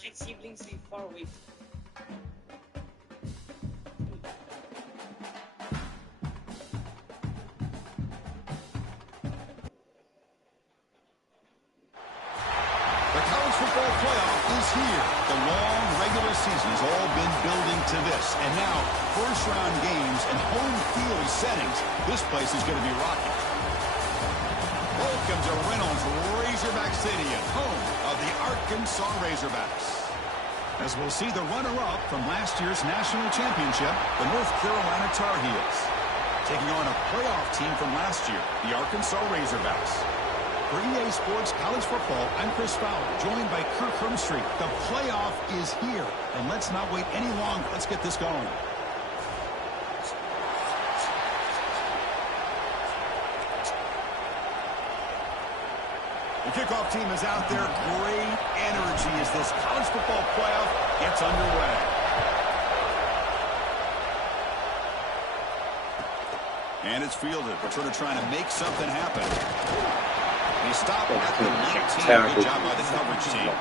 My siblings live far away. The college football playoff is here. The long regular season has all been building to this. And now, first-round games and home field settings. This place is going to be rocking. Welcome to Reynolds Razorback Stadium, home of the Arkansas Razorbacks. As we'll see the runner-up from last year's national championship, the North Carolina Tar Heels, taking on a playoff team from last year, the Arkansas Razorbacks. For EA Sports College Football, I'm Chris Fowler, joined by Kirk Hermstreet. The playoff is here, and let's not wait any longer. Let's get this going. The kickoff team is out there. Great energy as this college football playoff gets underway. And it's fielded. Returner trying to make something happen. He stopped at the 19. Good job by the coverage team.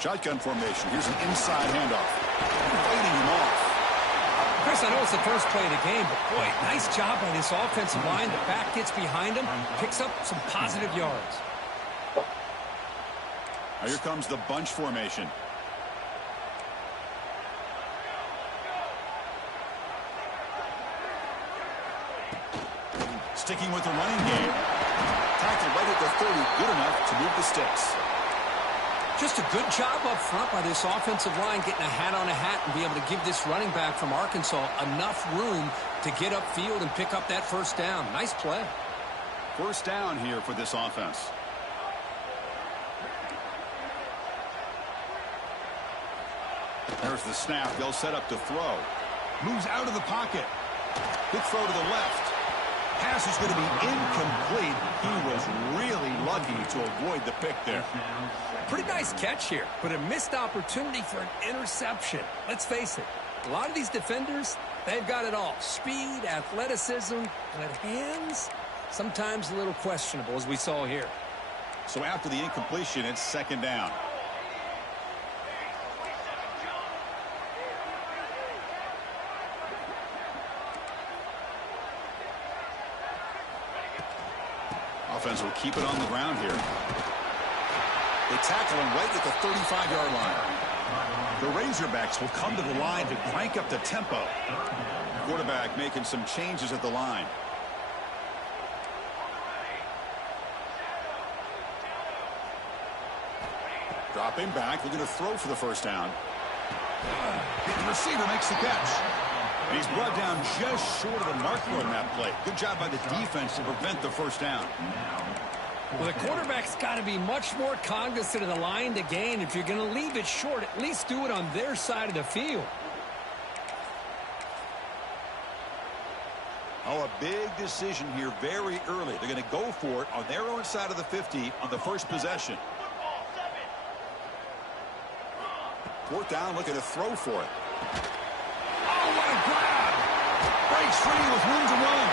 Shotgun formation. Here's an inside handoff. Fighting him off. Chris, I know it's the first play of the game, but boy, nice job by this offensive line. The back gets behind him, picks up some positive yards. Now here comes the bunch formation. Sticking with the running game. Tackled right at the 30. Good enough to move the sticks. Just a good job up front by this offensive line, getting a hat on a hat and be able to give this running back from Arkansas enough room to get upfield and pick up that first down. Nice play. First down here for this offense. There's the snap. They'll set up to throw. Moves out of the pocket. Good throw to the left. Pass is going to be incomplete. He was really lucky to avoid the pick there. Pretty nice catch here, but a missed opportunity for an interception. Let's face it, a lot of these defenders, they've got it all. Speed, athleticism, but hands, sometimes a little questionable, as we saw here. So after the incompletion, it's second down. Offense will keep it on the ground here. They tackle him right at the 35-yard line. The Razorbacks will come to the line to crank up the tempo. Quarterback making some changes at the line. Dropping back, looking to throw for the first down. The receiver makes the catch. And he's brought down just short of the marker on that play. Good job by the defense to prevent the first down. Well, the quarterback's got to be much more cognizant of the line to gain. If you're going to leave it short, at least do it on their side of the field. Oh, a big decision here very early. They're going to go for it on their own side of the 50 on the first possession. Fourth down, looking to throw for it. Oh, what a grab! Breaks free with room to run.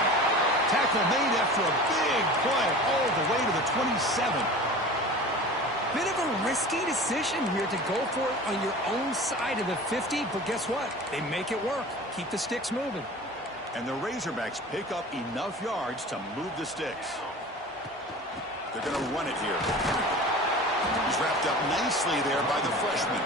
Tackle made after a big play all the way to the 27. Bit of a risky decision here to go for it on your own side of the 50, but guess what? They make it work. Keep the sticks moving. And the Razorbacks pick up enough yards to move the sticks. They're going to run it here. He's wrapped up nicely there by the freshman.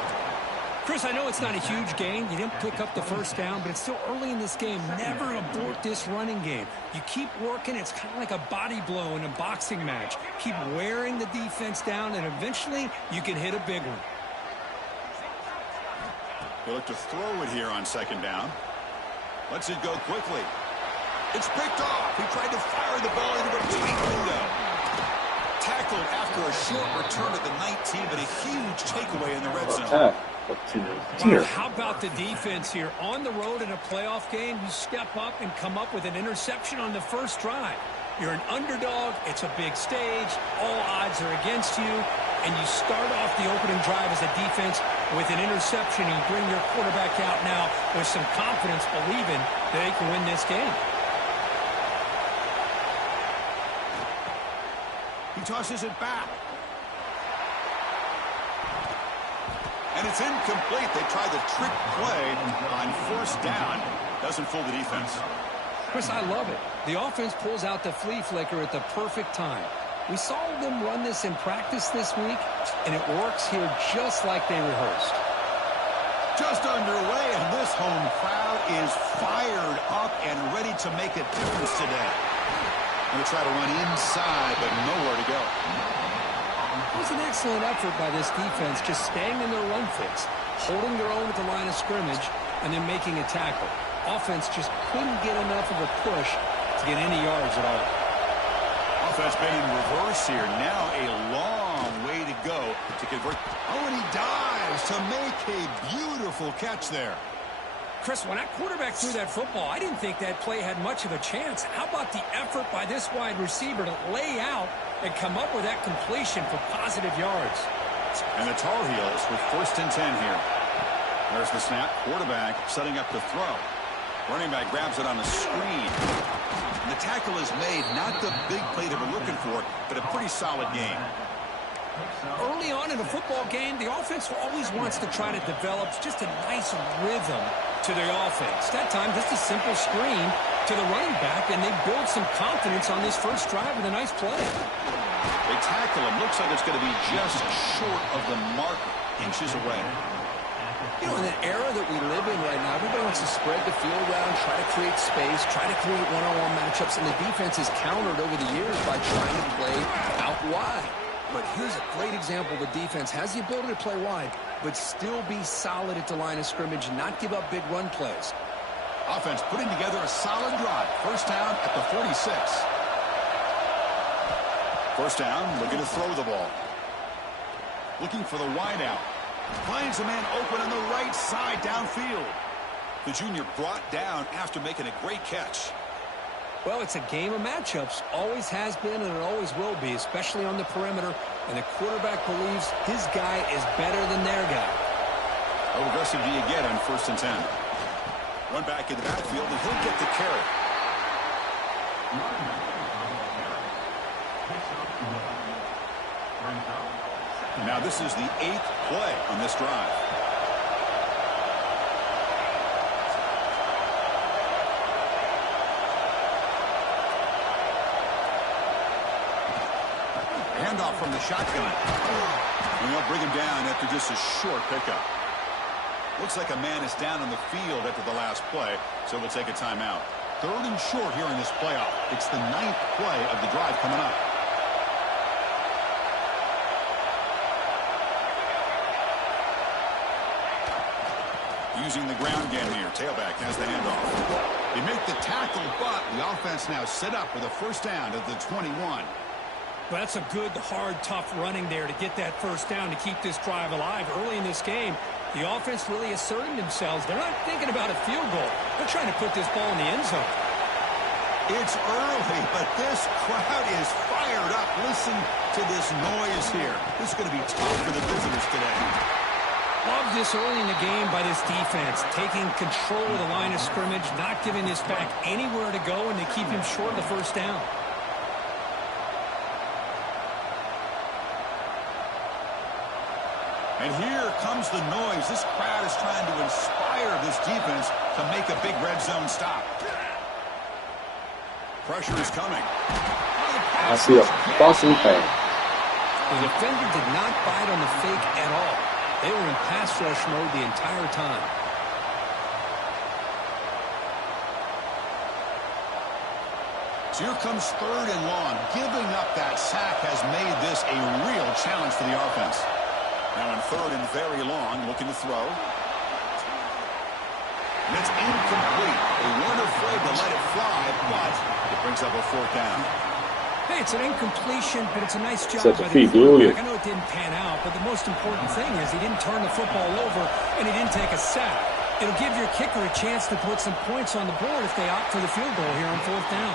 Chris, I know it's not a huge gain. You didn't pick up the first down, but it's still early in this game. Never abort this running game. You keep working. It's kind of like a body blow in a boxing match. Keep wearing the defense down, and eventually you can hit a big one. They look to throw it here on second down. Lets it go quickly. It's picked off. He tried to fire the ball into a tight window. Tackled after a short return to the 19, but a huge takeaway in the red zone. Wow, how about the defense here? On the road in a playoff game, you step up and come up with an interception on the first drive. You're an underdog. It's a big stage. All odds are against you. And you start off the opening drive as a defense with an interception. And you bring your quarterback out now with some confidence, believing that they can win this game. He tosses it back. And it's incomplete. They try the trick play on first down. Doesn't fool the defense. Chris, I love it. The offense pulls out the flea flicker at the perfect time. We saw them run this in practice this week, and it works here just like they rehearsed. Just underway, and this home crowd is fired up and ready to make a difference today. Going to try to run inside, but nowhere to go. It was an excellent effort by this defense, just staying in their run fix, holding their own at the line of scrimmage, and then making a tackle. Offense just couldn't get enough of a push to get any yards at all. Offense been in reverse here. Now a long way to go to convert. Oh, and he dives to make a beautiful catch there. Chris, when that quarterback threw that football, I didn't think that play had much of a chance. How about the effort by this wide receiver to lay out and come up with that completion for positive yards? And the Tar Heels with 1st and 10 here. There's the snap. Quarterback setting up the throw. Running back grabs it on a screen. And the tackle is made. Not the big play that we're looking for, but a pretty solid game. Early on in a football game, the offense always wants to try to develop just a nice rhythm to their offense. That time, just a simple screen to the running back, and they build some confidence on this first drive with a nice play. They tackle him. Looks like it's going to be just short of the mark, inches away. You know, in the era that we live in right now, everybody wants to spread the field around, try to create space, try to create one-on-one matchups, and the defense is countered over the years by trying to play out wide. But here's a great example. The defense has the ability to play wide, but still be solid at the line of scrimmage, not give up big run plays. Offense putting together a solid drive. First down at the 46. First down, looking to throw the ball. Looking for the wideout. Finds a man open on the right side downfield. The junior brought down after making a great catch. Well, it's a game of matchups. Always has been, and it always will be, especially on the perimeter. And the quarterback believes his guy is better than their guy. How aggressive do you get on 1st and 10? One back in the backfield, and he'll get the carry. Now this is the 8th play on this drive. Handoff from the shotgun. And they'll bring him down after just a short pickup. Looks like a man is down on the field after the last play, so we'll take a timeout. 3rd and short here in this playoff. It's the 9th play of the drive coming up. Using the ground game here. Tailback has the handoff. They make the tackle, but the offense now set up with a first down at the 21. But that's a good, hard, tough running there to get that first down to keep this drive alive. Early in this game, the offense really asserting themselves. They're not thinking about a field goal. They're trying to put this ball in the end zone. It's early, but this crowd is fired up. Listen to this noise here. This is going to be tough for the visitors today. Love this early in the game by this defense, taking control of the line of scrimmage, not giving this back anywhere to go, and they keep him short of the first down. And here comes the noise. This crowd is trying to inspire this defense to make a big red zone stop. Pressure is coming. I see a Boston fan. The defender did not bite on the fake at all. They were in pass rush mode the entire time. So here comes 3rd and long. Giving up that sack has made this a real challenge for the offense. Now on 3rd and very long, looking to throw. And it's incomplete. They weren't afraid to let it fly, but it brings up a 4th down. Hey, it's an incompletion, but it's a nice job Such a by the feat, quarterback. dude. I know it didn't pan out, but the most important thing is he didn't turn the football over and he didn't take a sack. It'll give your kicker a chance to put some points on the board if they opt for the field goal here on 4th down.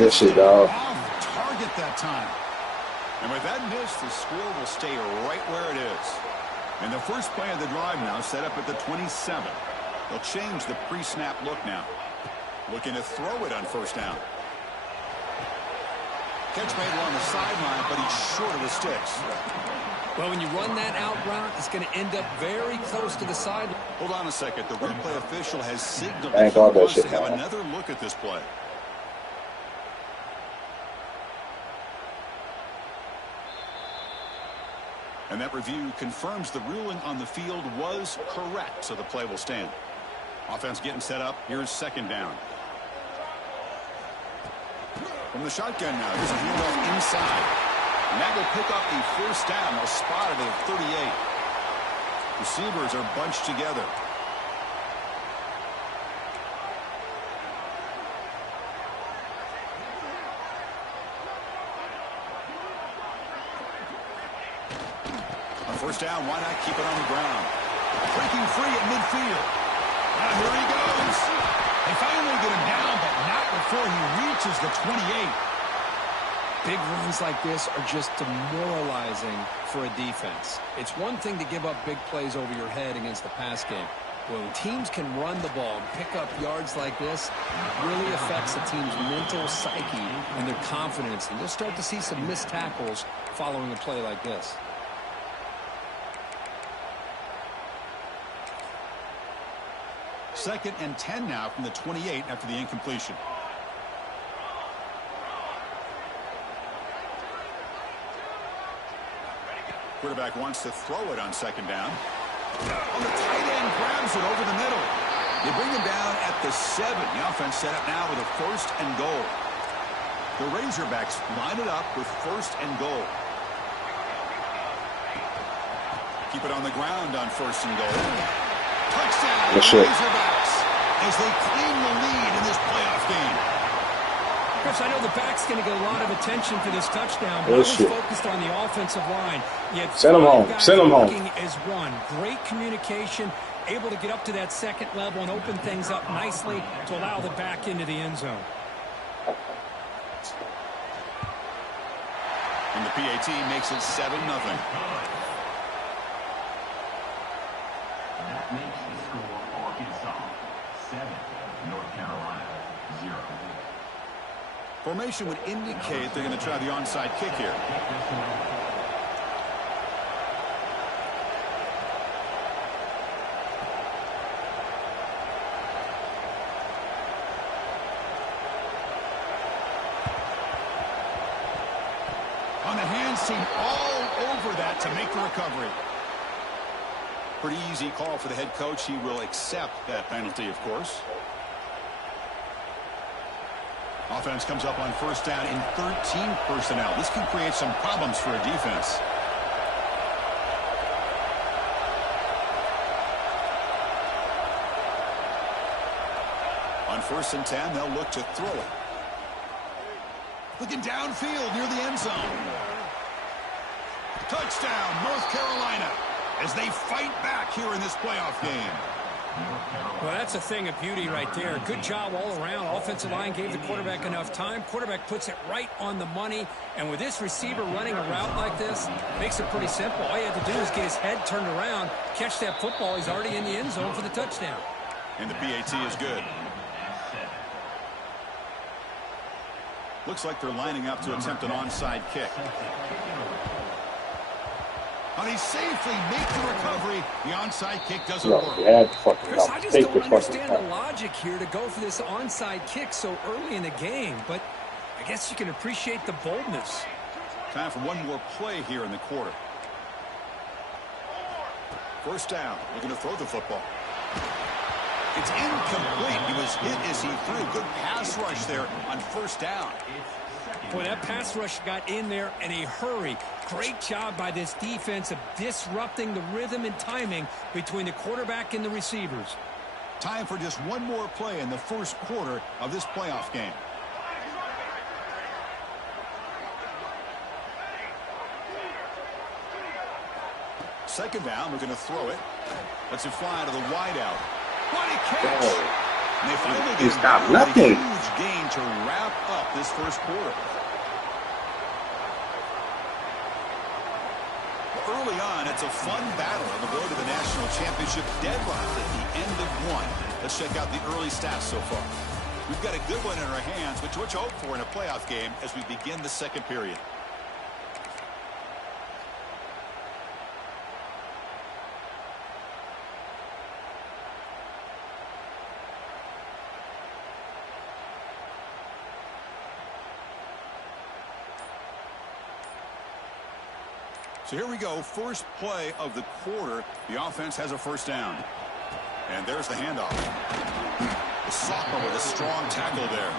Good shit, dog. Off target that time. And with that miss, the score will stay right where it is. And the first play of the drive now set up at the 27. They'll change the pre-snap look now. Looking to throw it on 1st down. Catch made along the sideline, but he's short of the sticks. Well, when you run that out route, it's going to end up very close to the sideline. Hold on a second. The replay official has signaled I ain't he called that wants shit, to have man. another look at this play. And that review confirms the ruling on the field was correct, so the play will stand. Offense getting set up. Here's 2nd down. From the shotgun now, there's a handoff inside. And that will pick up the 1st down. They'll spot it at 38. Receivers are bunched together. On 1st down, why not keep it on the ground? Breaking free at midfield. And here he goes. They finally get him down, but not before he reaches the 28. Big runs like this are just demoralizing for a defense. It's one thing to give up big plays over your head against the pass game. When teams can run the ball and pick up yards like this, it really affects the team's mental psyche and their confidence. And you'll start to see some missed tackles following a play like this. Second and 10 now from the 28 after the incompletion. Quarterback wants to throw it on 2nd down. On the tight end, grabs it over the middle. They bring him down at the 7. The offense set up now with a 1st and goal. The Razorbacks line it up with 1st and goal. Keep it on the ground on 1st and goal. Touchdown, Razorbacks, as they claim the lead in this playoff game. Chris, I know the back's going to get a lot of attention for this touchdown, but I was focused on the offensive line. Send them home. Send them home. As one. Great communication, able to get up to that 2nd level and open things up nicely to allow the back into the end zone. And the PAT makes it 7-0. That makes the score Arkansas 7, North Carolina 0. Formation would indicate they're going to try the onside kick here. On the hands team all over that to make the recovery. Pretty easy call for the head coach. He will accept that penalty, of course. Offense comes up on 1st down in 13 personnel. This can create some problems for a defense. On 1st and 10, they'll look to throw it. Looking downfield near the end zone. Touchdown, North Carolina, as they fight back here in this playoff game. Well, that's a thing of beauty right there. Good job all around. Offensive line gave the quarterback enough time. Quarterback puts it right on the money. And with this receiver running a route like this, makes it pretty simple. All you have to do is get his head turned around, catch that football. He's already in the end zone for the touchdown. And the PAT is good. Looks like they're lining up to attempt an onside kick. And he safely makes the recovery. The onside kick doesn't work. Chris, I just don't understand the logic here to go for this onside kick so early in the game, but I guess you can appreciate the boldness. Time for one more play here in the quarter. 1st down, looking to throw the football. It's incomplete. He was hit as he threw. Good pass rush there on 1st down. Boy, that pass rush got in there in a hurry. Great job by this defense of disrupting the rhythm and timing between the quarterback and the receivers. Time for just one more play in the 1st quarter of this playoff game. Second down, we're going to throw it. Lets it fly to the wide out. What a catch! And they finally get a huge gain to wrap up this first quarter. Early on, it's a fun battle on the road to the national championship, deadlocked at the end of one. Let's check out the early stats so far. We've got a good one in our hands, which we'll hope for in a playoff game as we begin the second period. So here we go, first play of the quarter. The offense has a first down. And there's the handoff. The sophomore with a strong tackle there.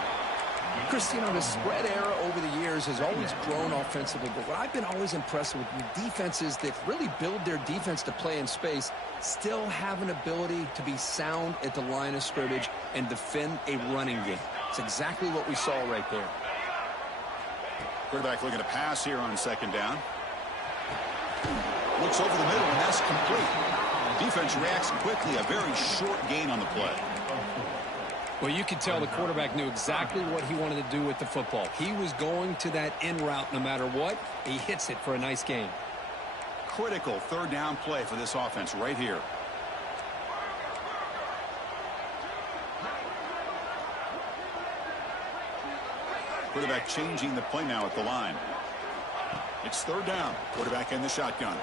Chris, you know, the spread era over the years has always grown offensively, but what I've been always impressed with defenses that really build their defense to play in space still have an ability to be sound at the line of scrimmage and defend a running game. It's exactly what we saw right there. Quarterback looking to pass here on second down. Looks over the middle, and that's complete. Defense reacts quickly. A very short gain on the play. Well, you could tell the quarterback knew exactly what he wanted to do with the football. He was going to that in route no matter what. He hits it for a nice gain. Critical third down play for this offense right here. Quarterback changing the play now at the line. It's third down. Quarterback in the shotgun.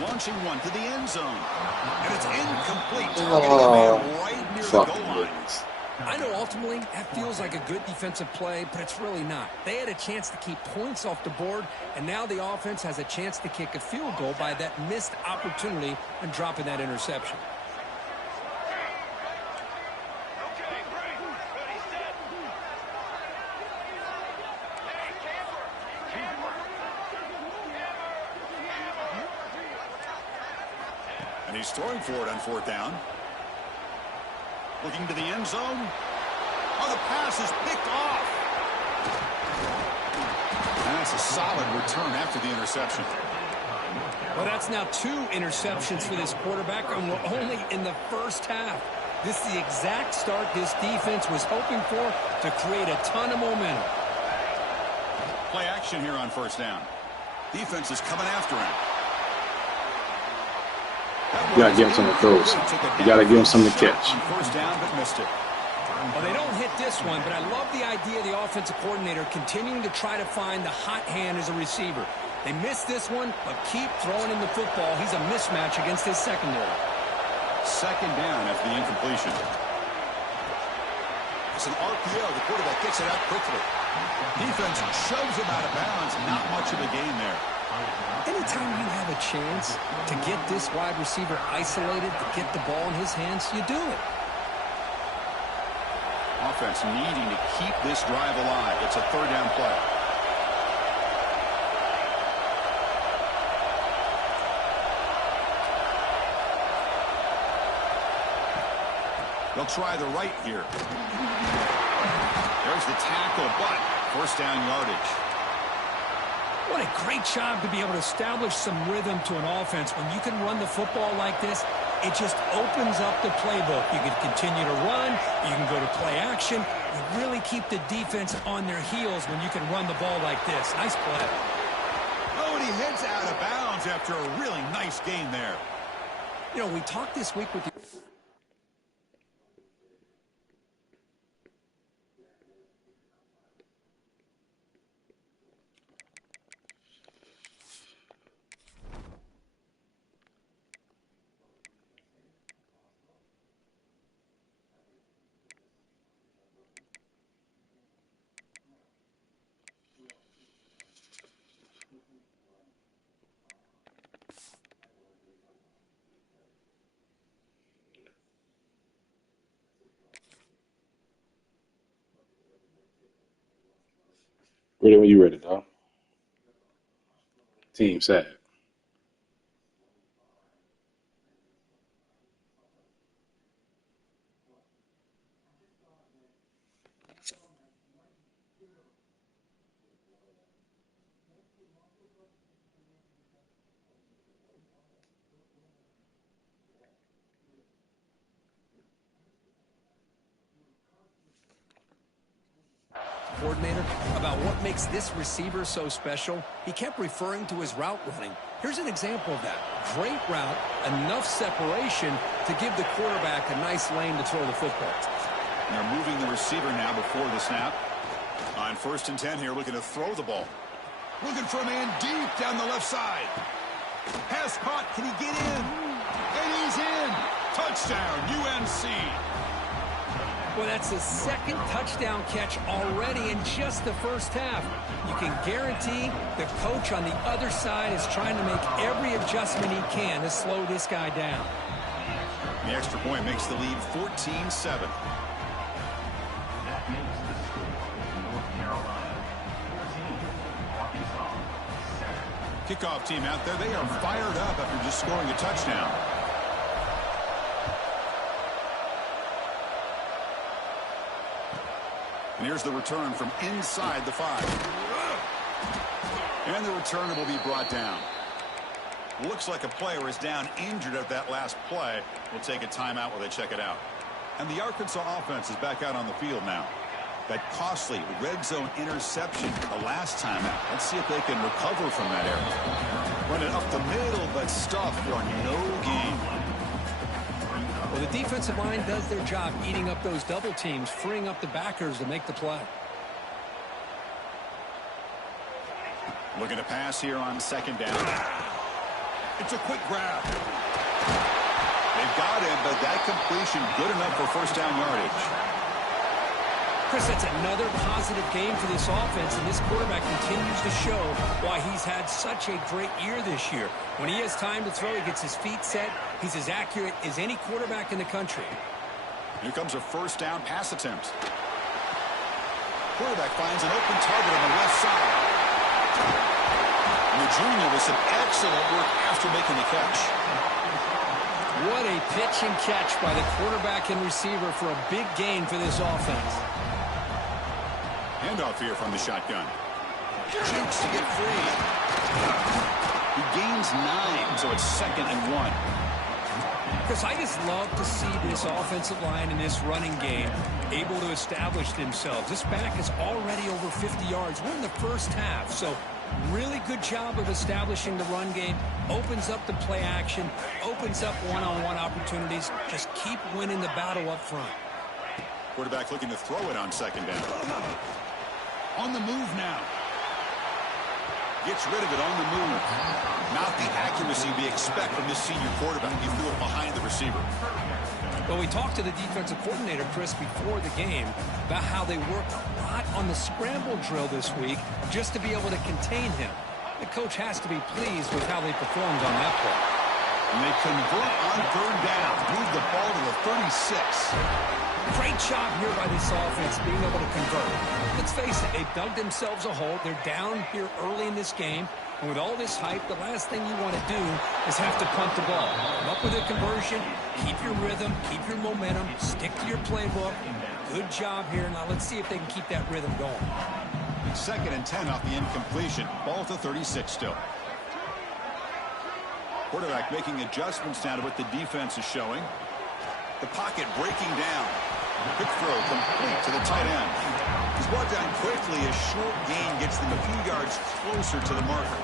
Launching one to the end zone. And it's incomplete. Targeting a man right near the goal line. I know ultimately that feels like a good defensive play, but it's really not. They had a chance to keep points off the board, and now the offense has a chance to kick a field goal by that missed opportunity and dropping that interception. And he's throwing for it on fourth down. Looking to the end zone. Oh, the pass is picked off. And that's a solid return after the interception. Well, that's now 2 interceptions for this quarterback, and we're only in the first half. This is the exact start this defense was hoping for to create a ton of momentum. Play action here on first down. Defense is coming after him. You gotta give him some of those. You gotta give him something to catch. First down, but missed it. Well, they don't hit this one, but I love the idea of the offensive coordinator continuing to try to find the hot hand as a receiver. They missed this one, but keep throwing him the football. He's a mismatch against his secondary. Second down after the incompletion. It's an RPO. The quarterback gets it out quickly. Defense shoves him out of bounds. Not much of a gain there. Anytime you have a chance to get this wide receiver isolated, to get the ball in his hands, you do it. Offense needing to keep this drive alive. It's a third down play. They'll try the right here. There's the tackle, but first down yardage. What a great job to be able to establish some rhythm to an offense. When you can run the football like this, it just opens up the playbook. You can continue to run. You can go to play action. You really keep the defense on their heels when you can run the ball like this. Nice play. Oh, and he heads out of bounds after a really nice gain there. You know, we talked this week with you. Ready when you ready, dog. Team sad. about what makes this receiver so special, he kept referring to his route running. Here's an example of that. Great route, enough separation to give the quarterback a nice lane to throw the football. They're moving the receiver now before the snap. On 1st and 10 here, looking to throw the ball. Looking for a man deep down the left side. Pass caught. Can he get in? And he's in. Touchdown, UNC. Well, that's his second touchdown catch already in just the first half. You can guarantee the coach on the other side is trying to make every adjustment he can to slow this guy down. The extra point makes the lead 14-7. That makes the score North Carolina 14, Arkansas 7. Kickoff team out there. They are fired up after just scoring a touchdown. And here's the return from inside the 5. And the return will be brought down. Looks like a player is down injured at that last play. We'll take a timeout while they check it out. And the Arkansas offense is back out on the field now. That costly red zone interception the last time out. Let's see if they can recover from that error. Run it up the middle, but stuffed for no gain. Well, the defensive line does their job eating up those double teams, freeing up the backers to make the play. Looking to pass here on 2nd down. It's a quick grab. They've got him, but that completion good enough for 1st down yardage. Chris, that's another positive game for this offense, and this quarterback continues to show why he's had such a great year this year. When he has time to throw, he gets his feet set. He's as accurate as any quarterback in the country. Here comes a 1st down pass attempt. Quarterback finds an open target on the left side. And the junior with some excellent work after making the catch. What a pitch and catch by the quarterback and receiver for a big gain for this offense. Handoff here from the shotgun. Jukes to get free. He gains 9, so it's 2nd and 1. Chris, I just love to see this offensive line and this running game able to establish themselves. This back is already over 50 yards. We're in the first half, so really good job of establishing the run game. Opens up the play action, opens up one-on-one opportunities. Just keep winning the battle up front. Quarterback looking to throw it on 2nd down. On the move now. Gets rid of it on the move. Not the accuracy we expect from this senior quarterback. He threw it behind the receiver. Well, we talked to the defensive coordinator, Chris, before the game about how they worked a lot on the scramble drill this week just to be able to contain him. The coach has to be pleased with how they performed on that play. And they convert on 3rd down. Move the ball to the 36. Great job here by this offense being able to convert. Let's face it, they've dug themselves a hole. They're down here early in this game. And with all this hype, the last thing you want to do is have to punt the ball. Come up with a conversion, keep your rhythm, keep your momentum, stick to your playbook. Good job here. Now let's see if they can keep that rhythm going. 2nd and 10 off the incompletion. Ball to 36 still. Quarterback making adjustments now to what the defense is showing. The pocket breaking down. Quick throw complete to the tight end. He's brought down quickly. A short gain gets them a few yards closer to the marker.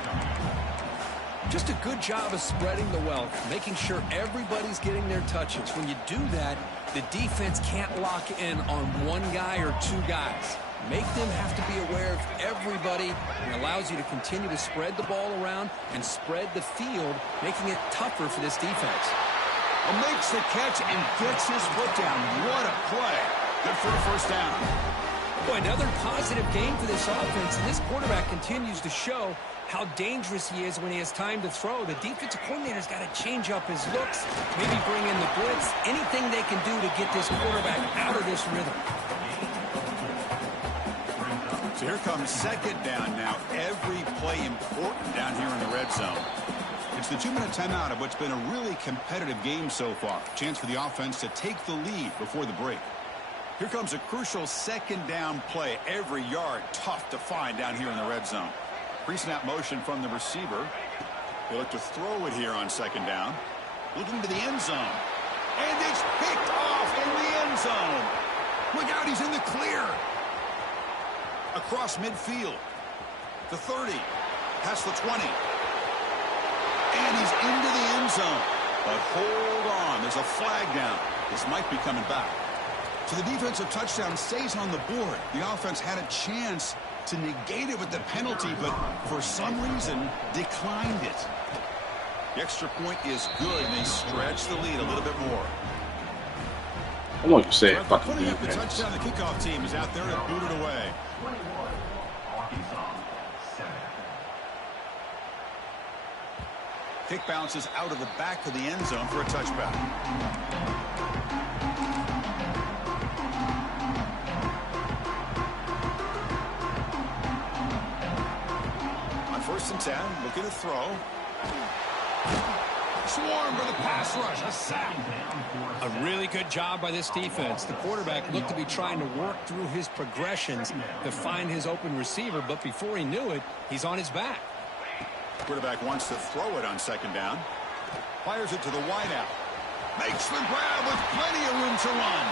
Just a good job of spreading the wealth, making sure everybody's getting their touches. When you do that, the defense can't lock in on one guy or 2 guys. Make them have to be aware of everybody, and allows you to continue to spread the ball around and spread the field, making it tougher for this defense. Makes the catch and gets his foot down. What a play. Good for a 1st down. Boy, another positive game for this offense, and this quarterback continues to show how dangerous he is when he has time to throw. The defensive coordinator's got to change up his looks, maybe bring in the blitz, anything they can do to get this quarterback out of this rhythm. So here comes 2nd down now. Every play important down here in the red zone. It's the 2-minute timeout of what's been a really competitive game so far. Chance for the offense to take the lead before the break. Here comes a crucial 2nd down play. Every yard tough to find down here in the red zone. Pre-snap motion from the receiver. They look to throw it here on 2nd down. Looking to the end zone. And it's picked off in the end zone. Look out, he's in the clear. Across midfield. The 30. Past the 20. And he's into the end zone. But hold on. There's a flag down. This might be coming back. So the defensive touchdown stays on the board. The offense had a chance to negate it with the penalty, but for some reason declined it. The extra point is good, and they stretch the lead a little bit more. I want to say it, fucking Putting up the defense. touchdown, the kickoff team is out there to boot it away. 21, Arkansas, 7. Kick bounces out of the back of the end zone for a touchback. On 1st and 10, looking to throw. Swarm for the pass rush, a sack. A really good job by this defense. The quarterback looked to be trying to work through his progressions to find his open receiver, but before he knew it, he's on his back. Quarterback wants to throw it on 2nd down. Fires it to the wideout. Makes the grab with plenty of room to run.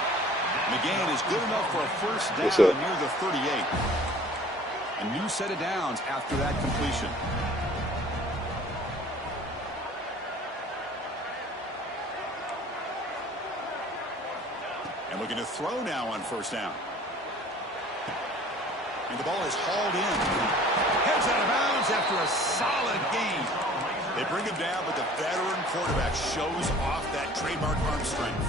The gain is good enough for a 1st down near the 38. A new set of downs after that completion. And looking to throw now on 1st down. And the ball is hauled in. Heads out of bounds after a solid gain. They bring him down, but the veteran quarterback shows off that trademark arm strength.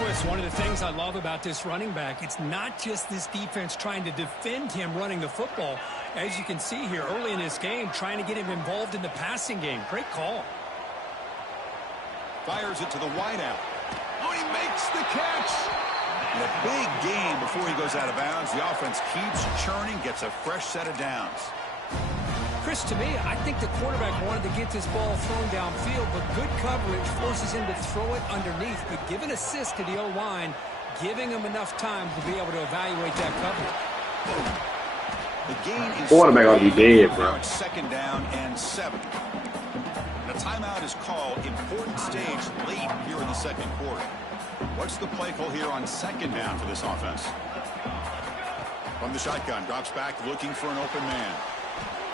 Well, it's one of the things I love about this running back. It's not just this defense trying to defend him running the football. As you can see here early in this game, trying to get him involved in the passing game. Great call. Fires it to the wideout. Oh, he makes the catch. And a big gain before he goes out of bounds. The offense keeps churning, gets a fresh set of downs. Chris, to me, I think the quarterback wanted to get this ball thrown downfield, but good coverage forces him to throw it underneath. But give an assist to the O-line, giving him enough time to be able to evaluate that coverage. The gain is Quarterback ought to be dead, bro. Now it's 2nd down and 7. And a timeout is called. Important stage late here in the 2nd quarter. What's the play call here on 2nd down for this offense? From the shotgun, drops back looking for an open man.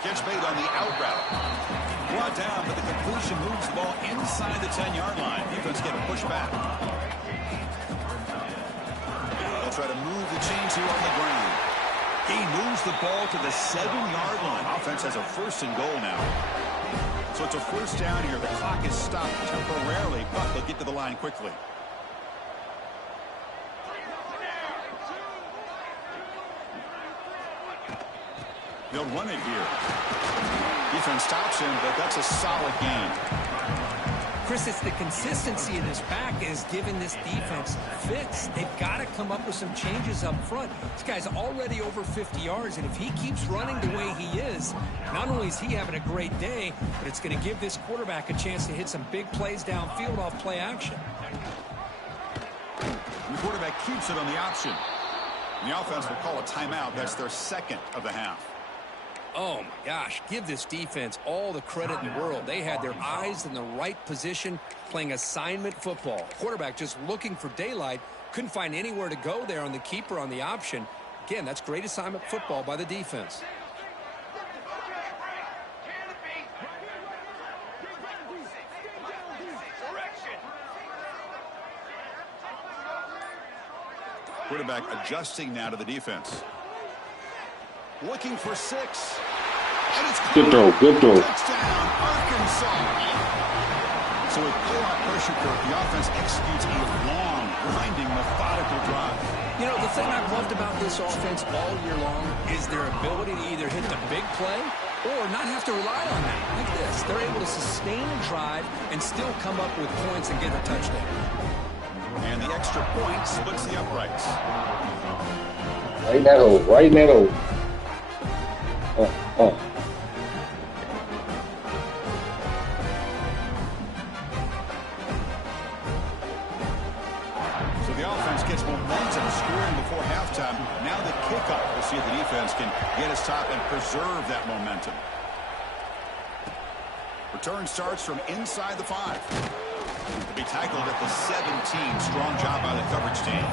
Gets made on the out route. Brought down, but the completion moves the ball inside the 10-yard line. Defense getting pushed back. They'll try to move the chains here on the ground. He moves the ball to the 7-yard line. Offense has a 1st and goal now. So it's a 1st down here. The clock is stopped temporarily, but they'll get to the line quickly. They'll run it here. Defense stops him, but that's a solid gain. Chris, it's the consistency in his back is giving this defense fits. They've got to come up with some changes up front. This guy's already over 50 yards, and if he keeps running the way he is, not only is he having a great day, but it's going to give this quarterback a chance to hit some big plays downfield off play action. And the quarterback keeps it on the option. And the offense will call a timeout. That's their 2nd of the half. Oh, my gosh. Give this defense all the credit in the world. They had their eyes in the right position playing assignment football. Quarterback just looking for daylight. Couldn't find anywhere to go there on the keeper on the option. Again, that's great assignment football by the defense. Quarterback adjusting now to the defense. Looking for 6. And it's Good throw, good throw. Touchdown, Arkansas. So with playoff pressure, Kirk, the offense executes a long, grinding, methodical drive. You know, the thing I've loved about this offense all year long is their ability to either hit the big play or not have to rely on that. Like this. They're able to sustain a drive and still come up with points and get a touchdown. And the extra point splits the uprights. Right in that hole, right in that hole. So the offense gets momentum scoring before halftime. Now the kickoff. We'll see if the defense can get his top and preserve that momentum. Return starts from inside the 5. To be tackled at the 17. Strong job by the coverage team.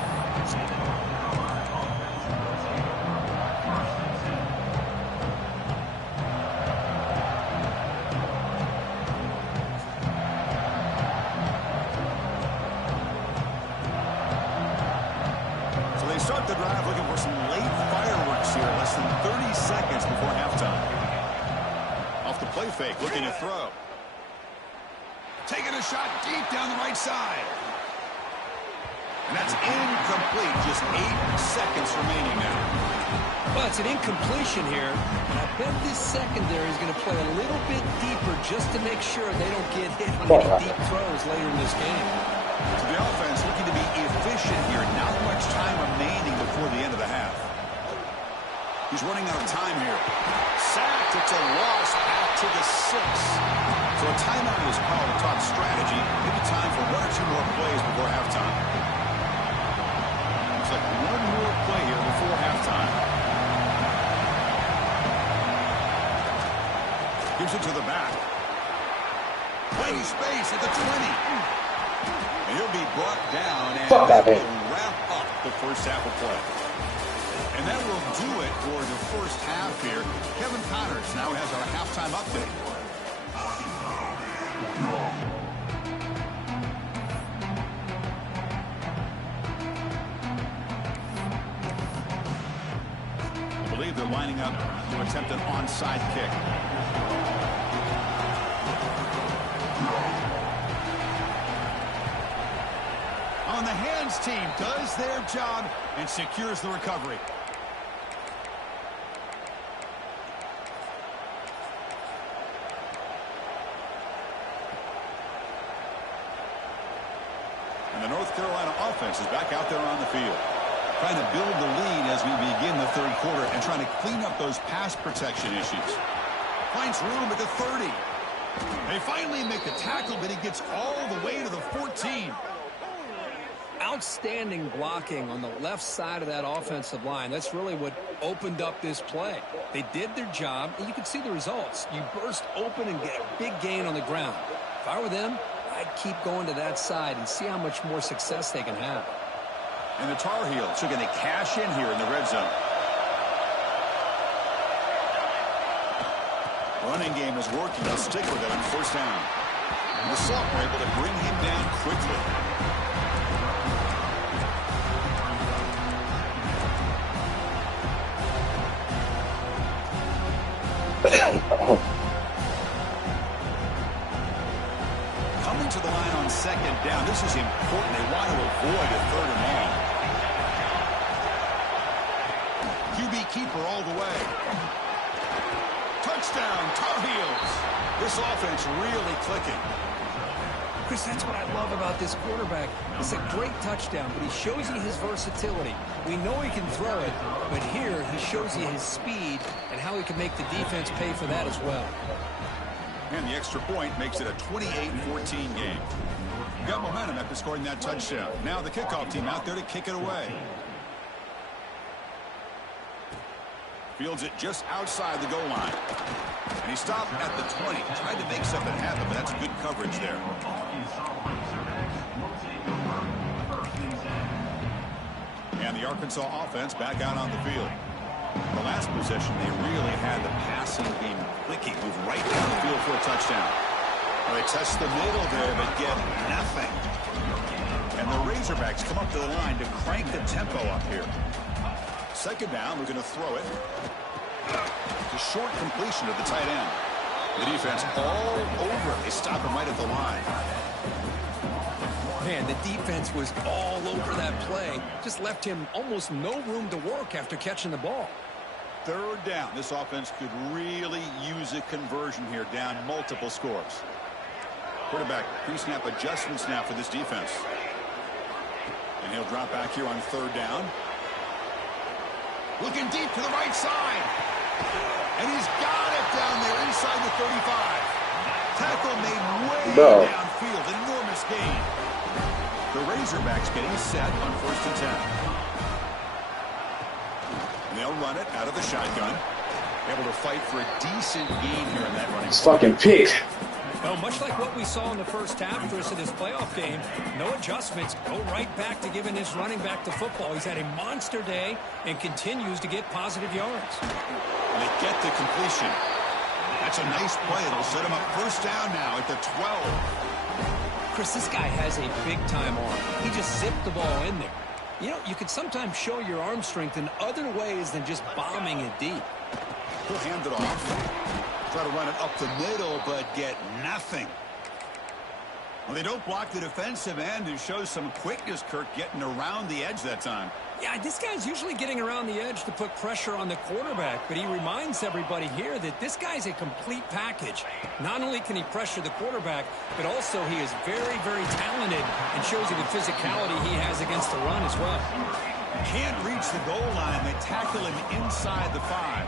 start the drive looking for some late fireworks here. Less than 30 seconds before halftime. Off the play fake, looking to throw. Taking a shot deep down the right side. And that's incomplete. Just 8 seconds remaining now. Well, it's an incompletion here. And I bet this secondary is going to play a little bit deeper just to make sure they don't get hit on any deep throws later in this game. So the offense looking to be efficient here. Not much time remaining before the end of the half. He's running out of time here. Sacked. It's a loss back to the 6. So a timeout is called to talk strategy. Maybe time for 1 or 2 more plays before halftime. Looks like 1 more play here before halftime. Gives it to the back. Plenty space at the 20. And he'll be brought down and that will wrap up the first half of play. And that will do it for the first half here. Kevin Connors now has our halftime update. I believe they're lining up to attempt an onside kick. On the hands team does their job and secures the recovery. And the North Carolina offense is back out there on the field. Trying to build the lead as we begin the third quarter and trying to clean up those pass protection issues. Finds room at the 30. They finally make the tackle, but he gets all the way to the 14. Outstanding blocking on the left side of that offensive line. That's really what opened up this play. They did their job, and you can see the results. You burst open and get a big gain on the ground. If I were them, I'd keep going to that side and see how much more success they can have. And the Tar Heels are going to cash in here in the red zone. Running game is working. They'll stick with it on first down. And the Salt were able to bring him down quickly. Coming to the line on second down. This is important. They want to avoid a 3rd and long. QB keeper all the way. Touchdown, Tar Heels. This offense really clicking. Chris, that's what I love about this quarterback. It's a great touchdown, but he shows you his versatility. We know he can throw it, but here he shows you his speed and how he can make the defense pay for that as well. And the extra point makes it a 28-14 game. Got momentum after scoring that touchdown. Now the kickoff team out there to kick it away. Fields it just outside the goal line. And he stopped at the 20. Tried to make something happen, but that's good coverage there. And the Arkansas offense back out on the field. The last possession, they really had the passing game clicking. Move right down the field for a touchdown. Well, they test the middle there, but get nothing. And the Razorbacks come up to the line to crank the tempo up here. Second down, we're going to throw it. It's a short completion of the tight end. The defense all over it. They stop him right at the line. Man, the defense was all over that play. Just left him almost no room to work after catching the ball. Third down. This offense could really use a conversion here, down multiple scores. Quarterback pre-snap adjustments now for this defense. And he'll drop back here on third down. Looking deep to the right side. And he's got it down there inside the 35. Tackle made way downfield. Enormous gain. The Razorbacks getting set on 1st and 10. And they'll run it out of the shotgun. Able to fight for a decent gain here in that running. It's fucking picked. Well, much like what we saw in the first half, Chris, of this playoff game, no adjustments, go right back to giving his running back the football. He's had a monster day and continues to get positive yards. And they get the completion. That's a nice play. It'll set him up first down now at the 12. Chris, this guy has a big-time arm. He just zipped the ball in there. You know, you can sometimes show your arm strength in other ways than just bombing it deep. He'll hand it off. Try to run it up the middle, but get nothing. Well, they don't block the defensive end and shows some quickness, Kirk, getting around the edge that time. Yeah, this guy's usually getting around the edge to put pressure on the quarterback, but he reminds everybody here that this guy's a complete package. Not only can he pressure the quarterback, but also he is very, very talented and shows you the physicality he has against the run as well. Can't reach the goal line. They tackle him inside the 5.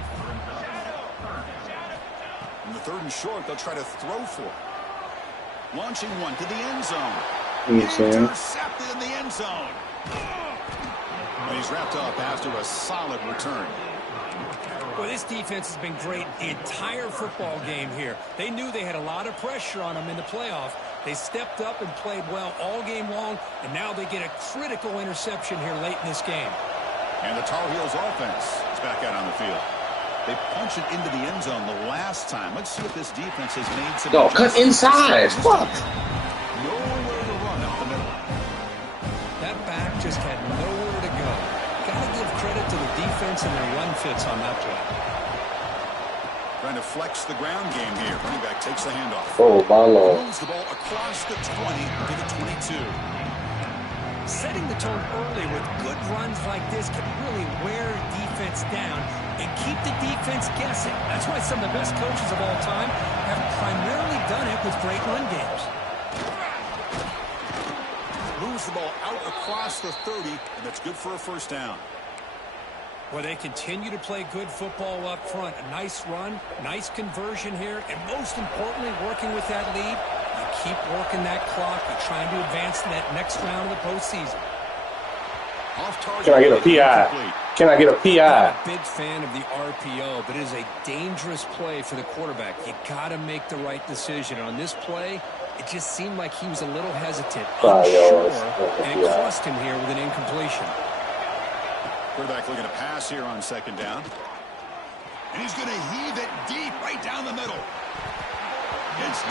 In the 3rd and short, they'll try to throw for it. Launching one to the end zone. Intercepted in the end zone. And he's wrapped up after a solid return. Well, this defense has been great the entire football game here. They knew they had a lot of pressure on them in the playoff. They stepped up and played well all game long, and now they get a critical interception here late in this game. And the Tar Heels offense is back out on the field. They punched it into the end zone the last time. Let's see if this defense has made some... Yo, cut inside. Fuck. Nowhere to run up the middle. That back just had nowhere to go. Got to give credit to the defense and their run fits on that play. Trying to flex the ground game here. Running back takes the handoff. Oh, my Lord. Moves the ball across the 20 to the 22. Setting the tone early with good runs like this can really wear defense down and keep the defense guessing. That's why some of the best coaches of all time have primarily done it with great run games. Moves the ball out across the 30, and that's good for a first down. Well, they continue to play good football up front. A nice run, nice conversion here, and most importantly, working with that lead, you keep working that clock. You're trying to advance to that next round of the postseason. Can I get a PI? Can I get a PI? I'm a big fan of the RPO, but it is a dangerous play for the quarterback. You got to make the right decision. On this play, it just seemed like he was a little hesitant, unsure, and it cost him here with an incompletion. Quarterback looking to pass here on 2nd down. And he's going to heave it deep right down the middle.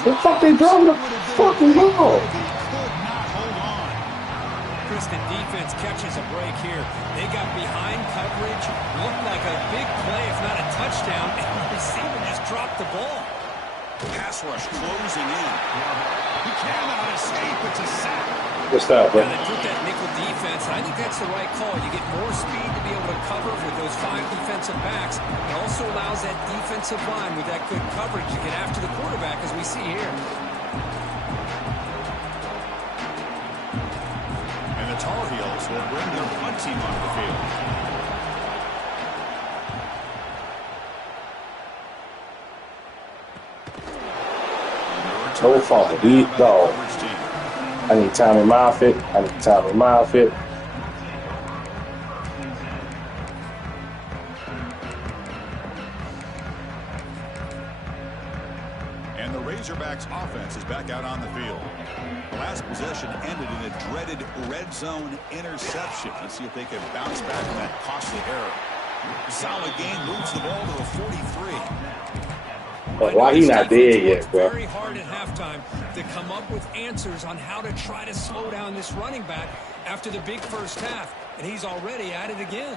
The fuck they dropping the fucking ball? He could not hold on. Kristen, defense catches a break here. They got behind coverage. Looked like a big play, if not a touchdown, and the receiver just dropped the ball. Pass rush closing in. He cannot escape. It's a sack. Good stuff, bro. They put that nickel defense, and I think that's the right call. You get more speed to be able to cover with those 5 defensive backs. It also allows that defensive line with that good coverage to get after the quarterback, as we see here. And the Tar Heels will bring their punt team onto the field. No fault. Deep dog. I need Tommy Moffitt. I need Tommy Moffitt. And the Razorbacks offense is back out on the field. The last possession ended in a dreaded red zone interception. Let's see if they can bounce back from that costly error. Solid game, moves the ball to the 43. But why he not dead yet, bro? Very hard at halftime to come up with answers on how to try to slow down this running back after the big first half, and he's already at it again.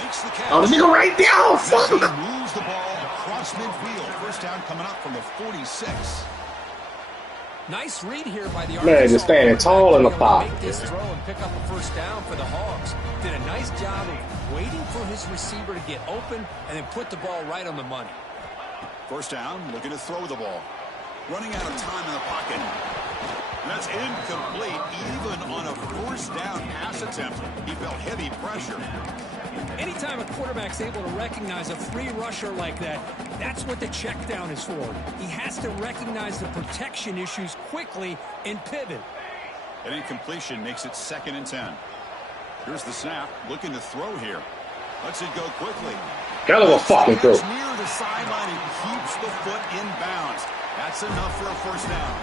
Makes the catch. Oh, the nigga right there! Oh, fuck! Moves the ball across midfield. First down coming up from the 46. Nice read here by the Man, just standing tall in the pocket. Make this throw and pick up a first down for the Hogs. Did a nice job of waiting for his receiver to get open and then put the ball right on the money. First down, looking to throw the ball. Running out of time in the pocket. And that's incomplete, even on a first down pass attempt. He felt heavy pressure. Anytime a quarterback's able to recognize a free rusher like that, that's what the check down is for. He has to recognize the protection issues quickly and pivot. An incompletion makes it 2nd and 10. Here's the snap, looking to throw here. Lets it go quickly. Hell of a fucking throw. Near the sideline, he keeps the foot in bounds. That's enough for a first down.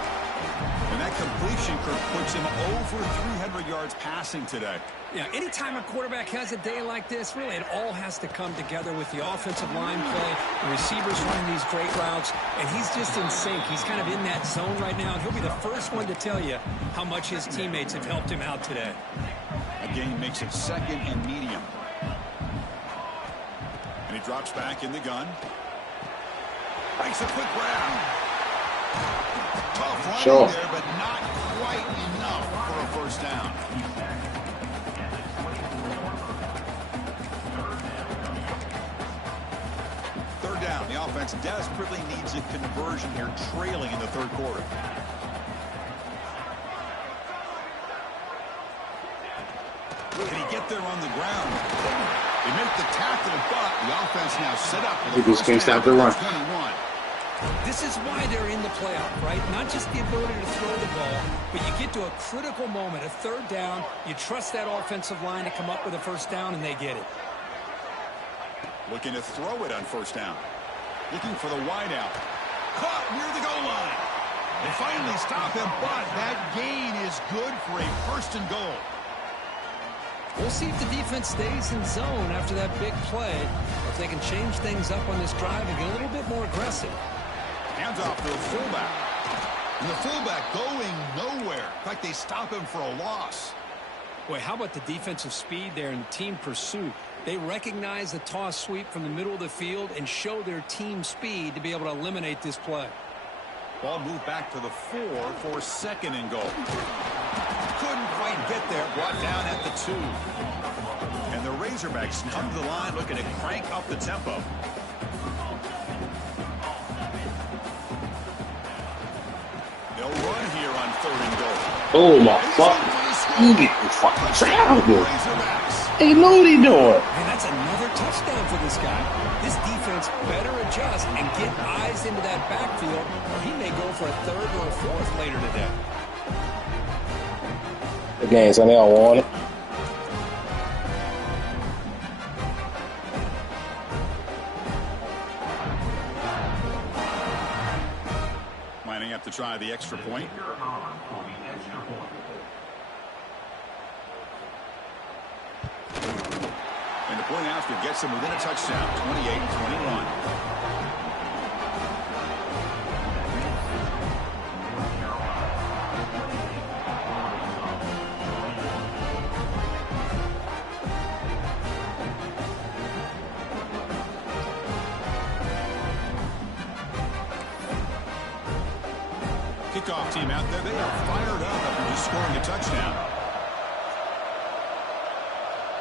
And that completion Christian Kirk puts him over 300 yards passing today. Yeah, anytime a quarterback has a day like this, really it all has to come together with the offensive line play, the receivers running these great routes, and he's just in sync. He's kind of in that zone right now, and he'll be the first one to tell you how much his teammates have helped him out today. Again, makes it 2nd and medium. And he drops back in the gun. Makes a quick grab. Tough running there, but not quite enough for a first down. Third down. The offense desperately needs a conversion here, trailing in the third quarter. Can he get there on the ground? They make the tackle, but the offense now set up for the He just can't stop the run. 21. This is why they're in the playoff, right? Not just the ability to throw the ball, but you get to a critical moment, a third down, you trust that offensive line to come up with a first down, and they get it. Looking to throw it on first down. Looking for the wideout. Caught near the goal line. They finally stop him, but that gain is good for a first and goal. We'll see if the defense stays in zone after that big play, or if they can change things up on this drive and get a little bit more aggressive. Hands off to the fullback. And the fullback going nowhere. In fact, they stop him for a loss. Boy, how about the defensive speed there and the team pursuit? They recognize the toss sweep from the middle of the field and show their team speed to be able to eliminate this play. Ball moved back to the 4 for 2nd and goal. Couldn't quite get there. Brought down at the 2. And the Razorbacks come to the line looking to crank up the tempo. They'll run here on 3rd and goal. Oh my fuck. You get the fucking terrible. Hey, know what he doing? And that's another touchdown for this guy. This defense better adjust and get eyes into that backfield, or he may go for a 3rd or a 4th later today. The game's on, they don't want it. Lining up to try the extra point. And the point after gets him within a touchdown, 28-21. Kickoff team out there, they are fired up after just scoring a touchdown.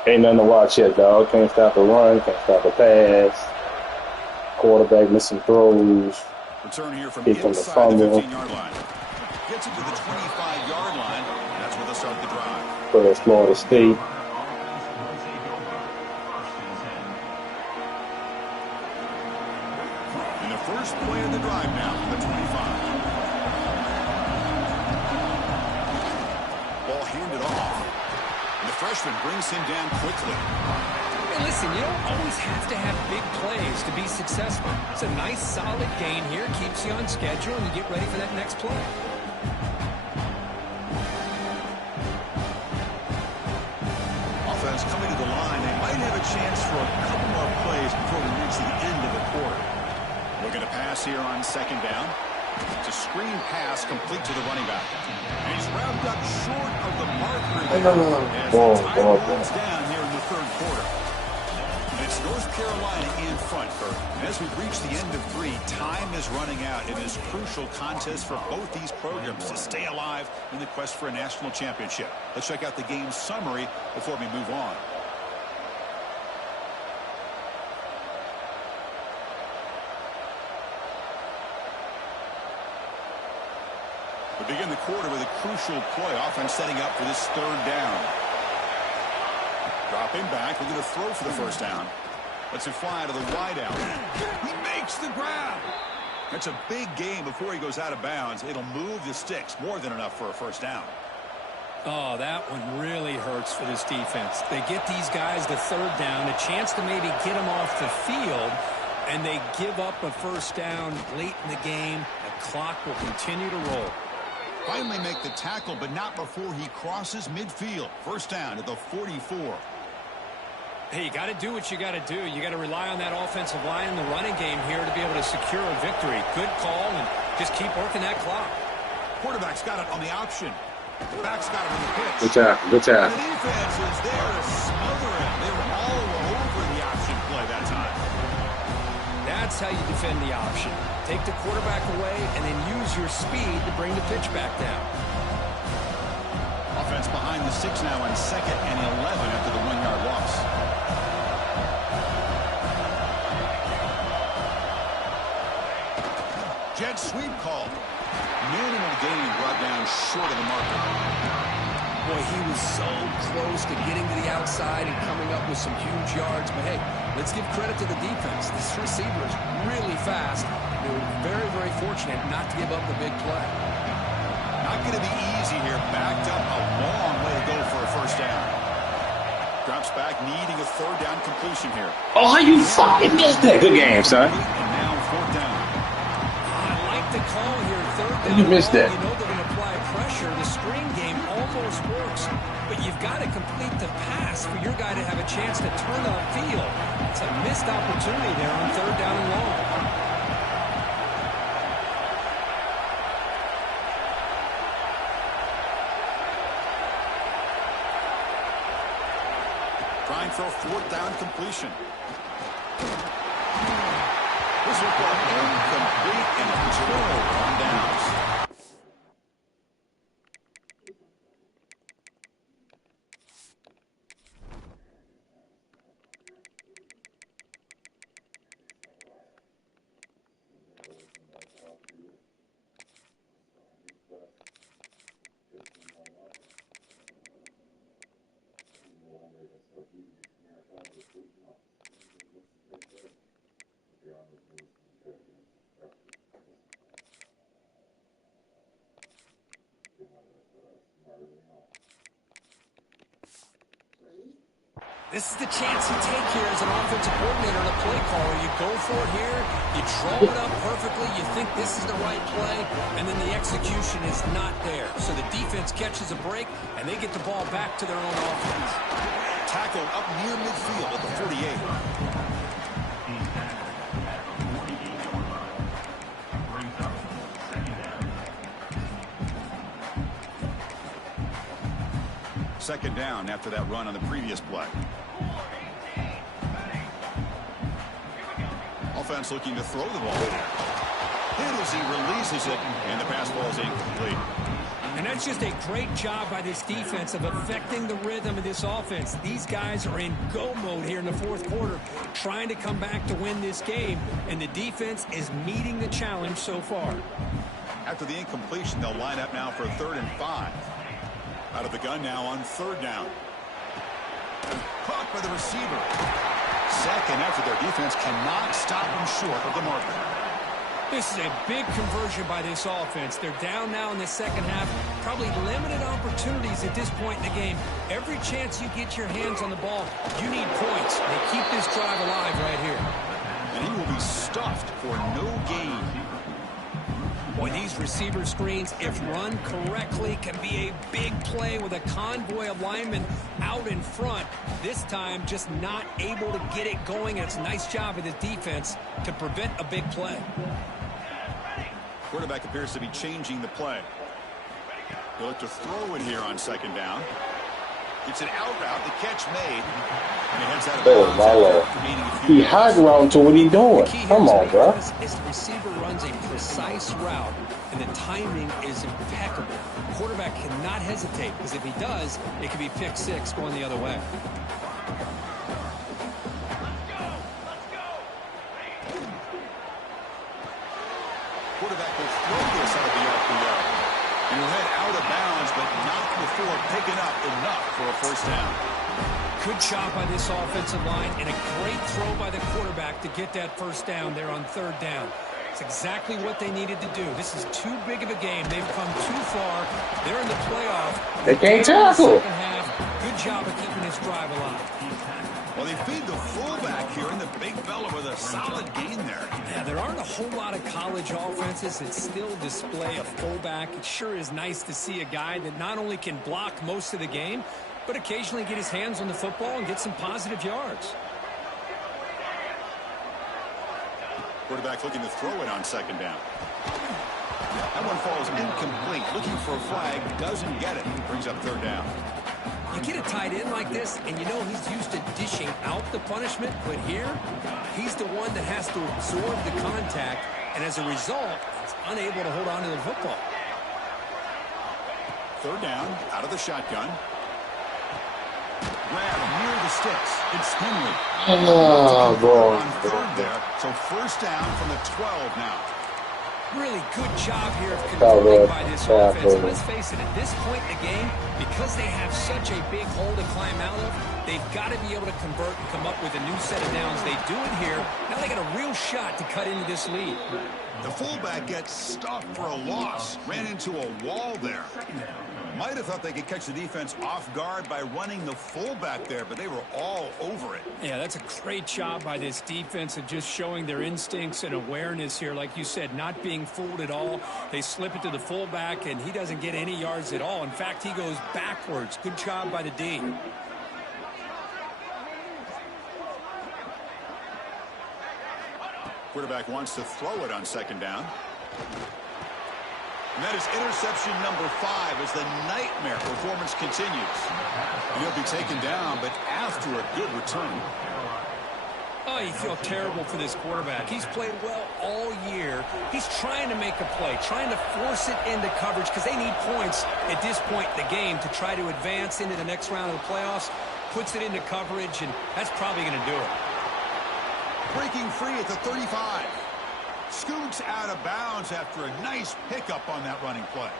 Ain't nothing to watch yet, dog. Can't stop the run, can't stop the pass. Quarterback missing throws. Return here from Hit from the inside the fumble. 15-yard line. Gets it to the 25-yard line. That's where they'll start the drive. For Florida State. And the first play of the drive now from the 25. Ball handed off. And the freshman brings him down quickly. Hey, listen, you don't always have to have big plays to be successful. It's a nice, solid gain here. Keeps you on schedule, and you get ready for that next play. Offense coming to the line. They might have a chance for a couple more plays before we reach the end of the quarter. Looking to pass here on 2nd down. It's a screen pass complete to the running back. And he's wrapped up short of the marker there as the time runs down here in the 3rd quarter. And it's North Carolina in front, Kirk. And as we reach the end of 3, time is running out in this crucial contest for both these programs to stay alive in the quest for a national championship. Let's check out the game summary before we move on. We begin the quarter with a crucial play. Offense setting up for this 3rd down. Dropping back. We're going to throw for the first down. Lets it fly to the wideout. He makes the grab. That's a big game before he goes out of bounds. It'll move the sticks. More than enough for a first down. Oh, that one really hurts for this defense. They get these guys the 3rd down, a chance to maybe get them off the field, and they give up a first down late in the game. The clock will continue to roll. Finally make the tackle, but not before he crosses midfield. First down at the 44. Hey, you got to do what you got to do. You got to rely on that offensive line in the running game here to be able to secure a victory. Good call, and just keep working that clock. Quarterback's got it on the option. Back's got it on the pitch. Good tackle. Good tackle. The defense is there to smother it. They were all over the option play that time. That's how you defend the option. Take the quarterback away and then use your speed to bring the pitch back down. Offense behind the 6 now on 2nd and 11 after the 1-yard loss. Jet sweep call. Minimal gain brought down short of the marker. Boy, he was so close to getting to the outside and coming up with some huge yards. But, hey, let's give credit to the defense. This receiver is really fast. They were very, very fortunate not to give up the big play. Not going to be easy here. Backed up a long way to go for a first down. Drops back, needing a 3rd down completion here. Oh, you fucking missed that. Good game, son. And now 4th down. I like the call here. 3rd down. You missed that. You know they're going to apply pressure. The screen game almost works, but you've got to complete the pass for your guy to have a chance to turn upfield. It's a missed opportunity there on 3rd down and long. Trying for a 4th down completion. This will go incomplete and a turnover on downs. This is the chance you take here as an offensive coordinator and a play caller. You go for it here, you draw it up perfectly, you think this is the right play, and then the execution is not there. So the defense catches a break, and they get the ball back to their own offense. Tackle up near midfield at the 48. Second down after that run on the previous play. Offense looking to throw the ball there. Hit as he releases it, and the pass ball is incomplete. And that's just a great job by this defense of affecting the rhythm of this offense. These guys are in go mode here in the 4th quarter, trying to come back to win this game, and the defense is meeting the challenge so far. After the incompletion, they'll line up now for a 3rd and 5. Out of the gun now on 3rd down. Caught by the receiver. Second after their defense cannot stop them short of the marker. This is a big conversion by this offense. They're down now in the second half. Probably limited opportunities at this point in the game. Every chance you get your hands on the ball, you need points. They keep this drive alive right here. And he will be stuffed for no gain. Boy, these receiver screens, if run correctly, can be a big play with a convoy of linemen out in front. This time, just not able to get it going. And it's a nice job of the defense to prevent a big play. Quarterback appears to be changing the play. He'll look to throw it here on 2nd down. It's an out route, the catch made. And he heads out of bounds. My Lord. He high ground to what he doing. Come on, bro. Is the receiver runs a precise route, and the timing is impeccable. The quarterback cannot hesitate, because if he does, it could be pick 6 going the other way. Quarterback will throw this out of the RPO. And he'll head out of bounds, but not before picking up enough for a first down. Good job by this offensive line, and a great throw by the quarterback to get that first down there on 3rd down. It's exactly what they needed to do. This is too big of a game. They've come too far. They're in the playoff. They can't tackle. Second half. Good job of keeping this drive alive. Well, Well, they feed the fullback here, and the big fella with a solid gain there. Yeah, there aren't a whole lot of college offenses that still display a fullback. It sure is nice to see a guy that not only can block most of the game, but occasionally get his hands on the football and get some positive yards. Quarterback looking to throw it on second down. That one falls incomplete. Looking for a flag, doesn't get it. Brings up third down. You get a tight end like this, and you know he's used to dishing out the punishment, but here, he's the one that has to absorb the contact, and as a result, he's unable to hold on to the football. Third down, out of the shotgun. Grab near the sticks. It's Henry. Oh, boy. On third there, so first down from the 12 now. Really good job here of controlling by this offense. And let's face it, at this point in the game, because they have such a big hole to climb out of, they've got to be able to convert and come up with a new set of downs. They do it here. Now they got a real shot to cut into this lead. The fullback gets stuffed for a loss. Ran into a wall there. Might have thought they could catch the defense off guard by running the fullback there, but they were all over it. Yeah, that's a great job by this defense of just showing their instincts and awareness here. Like you said, not being fooled at all. They slip it to the fullback, and he doesn't get any yards at all. In fact, he goes backwards. Good job by the D. Quarterback wants to throw it on second down. And that is interception number 5 as the nightmare performance continues. He'll be taken down, but after a good return. Oh, you feel terrible for this quarterback. He's played well all year. He's trying to make a play, trying to force it into coverage because they need points at this point in the game to try to advance into the next round of the playoffs. Puts it into coverage, and that's probably going to do it. Breaking free at the 35. Scoots out of bounds after a nice pickup on that running play.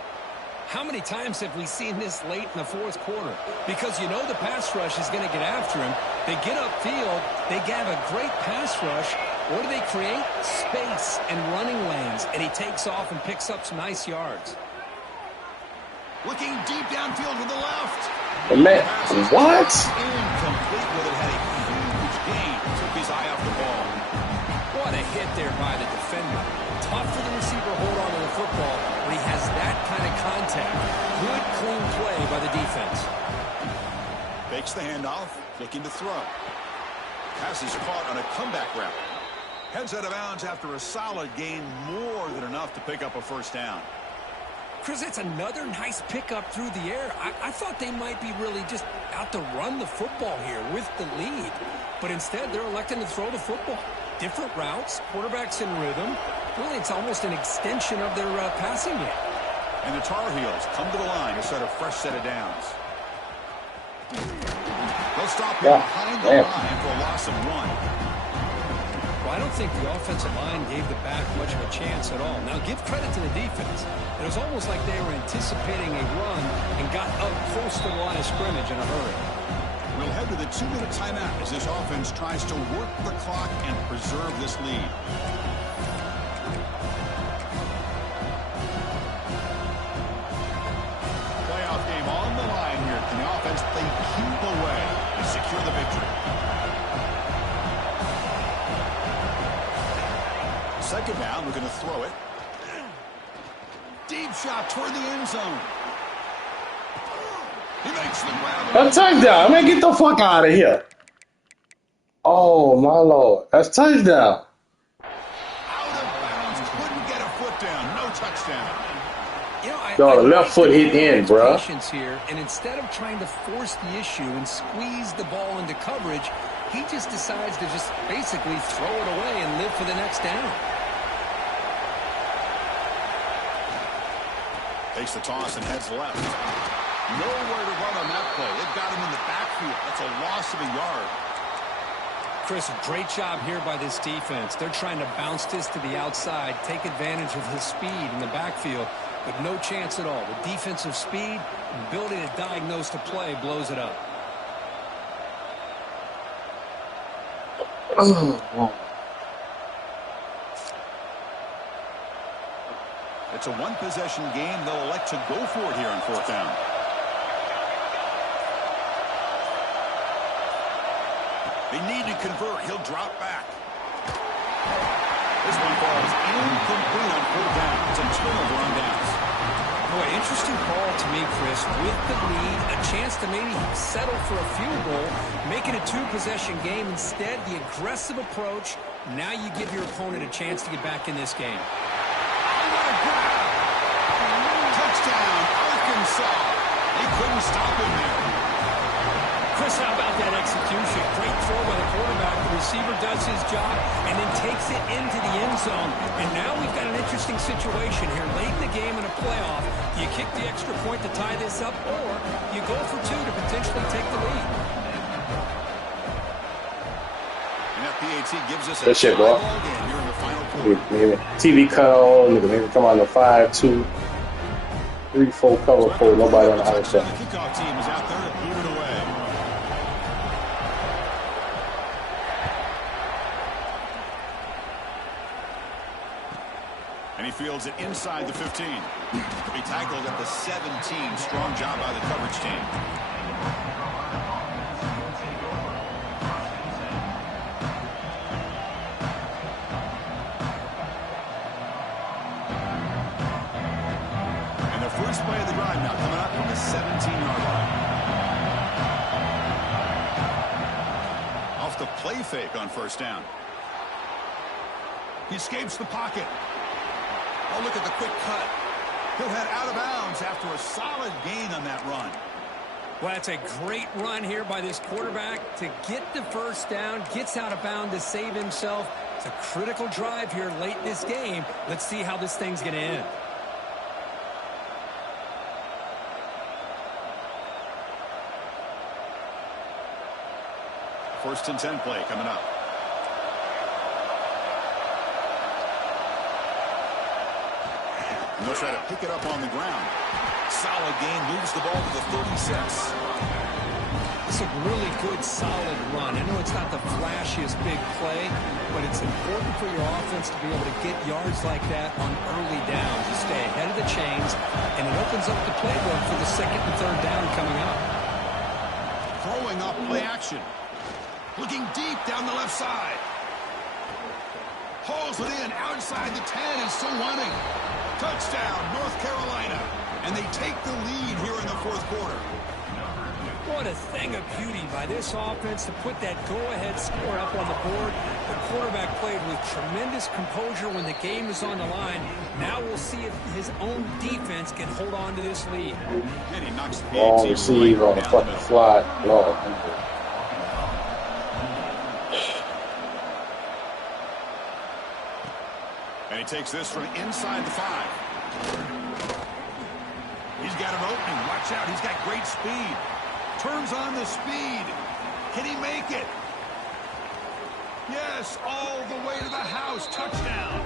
How many times have we seen this late in the fourth quarter? Because you know the pass rush is going to get after him. They get upfield, they have a great pass rush. What do they create? Space and running lanes, and he takes off and picks up some nice yards. Looking deep downfield to the left. Man, what? Incomplete with it, had a huge gain. Took his eye off the ball. What a hit there by the defender. Tough for the receiver to hold on to the football when he has that kind of contact. Good, clean play by the defense. Fakes the handoff, looking to throw. Pass is caught on a comeback route. Heads out of bounds after a solid gain, more than enough to pick up a first down. Chris, it's another nice pickup through the air. I thought they might be really just out to run the football here with the lead. But instead, they're electing to throw the football. Different routes, quarterbacks in rhythm. Really, it's almost an extension of their passing game. And the Tar Heels come to the line to set a fresh set of downs. They'll stop here behind the line for a loss of 1. Well, I don't think the offensive line gave the back much of a chance at all. Now, give credit to the defense. It was almost like they were anticipating a run and got up close to the line of scrimmage in a hurry. We'll head to the 2-minute timeout as this offense tries to work the clock and preserve this lead. Playoff game on the line here. Can the offense play keep away and secure the victory? Second down, we're going to throw it. Deep shot toward the end zone. He makes the grab. That's touchdown. Man, get the fuck out of here. Oh, my Lord. That's touchdown. Out of bounds. Couldn't get a foot down. No touchdown. You know, Yo, the left foot hit the end, bro. Patience here, and instead of trying to force the issue and squeeze the ball into coverage, he just decides to just basically throw it away and live for the next down. Takes the toss and heads left. Nowhere to run on that play. They've got him in the backfield. That's a loss of a yard. Chris, a great job here by this defense. They're trying to bounce this to the outside, take advantage of his speed in the backfield, but no chance at all. The defensive speed, ability to diagnose the play, blows it up. It's a one-possession game. They'll elect to go for it here on fourth down. They need to convert. He'll drop back. This one falls incomplete on 4th down. It's a turnover on downs. Boy, interesting call to me, Chris. With the lead, a chance to maybe settle for a field goal, make it a 2-possession game. Instead, the aggressive approach. Now you give your opponent a chance to get back in this game. Oh, what a grab! Touchdown, Arkansas. They couldn't stop him there. Chris, how about that execution? Great throw by the quarterback. The receiver does his job and then takes it into the end zone. And now we've got an interesting situation here. Late in the game in a playoff, you kick the extra point to tie this up, or you go for 2 to potentially take the lead. And that PAT gives us a Good shit, bro. ball game here in the final quarter. Maybe TV cut on, maybe come on the 5, 2, 3, 4 cover 4. Nobody on the outside. The kickoff team is out there to boot it away. And he fields it inside the 15. He tackled at the 17. Strong job by the coverage team. And the first play of the drive now coming up from the 17-yard line. Off the play fake on 1st down. He escapes the pocket. Oh, look at the quick cut. He'll head out of bounds after a solid gain on that run. Well, that's a great run here by this quarterback to get the 1st down, gets out of bounds to save himself. It's a critical drive here late in this game. Let's see how this thing's going to end. First and 10 play coming up. And they'll try to pick it up on the ground. Solid gain, moves the ball to the 36. It's a really good, solid run. I know it's not the flashiest big play, but it's important for your offense to be able to get yards like that on early downs to stay ahead of the chains, and it opens up the playbook for the 2nd and 3rd down coming up. Throwing up play action. Looking deep down the left side. Hauls it in outside the 10 and still running. Touchdown, North Carolina. And they take the lead here in the 4th quarter. What a thing of beauty by this offense to put that go-ahead score up on the board. The quarterback played with tremendous composure when the game is on the line. Now we'll see if his own defense can hold on to this lead. And he knocks the Long receive on the fucking fly. Lord. And he takes this from inside the 5. He's got an opening. Watch out. He's got great speed. Turns on the speed. Can he make it? Yes, all the way to the house. Touchdown.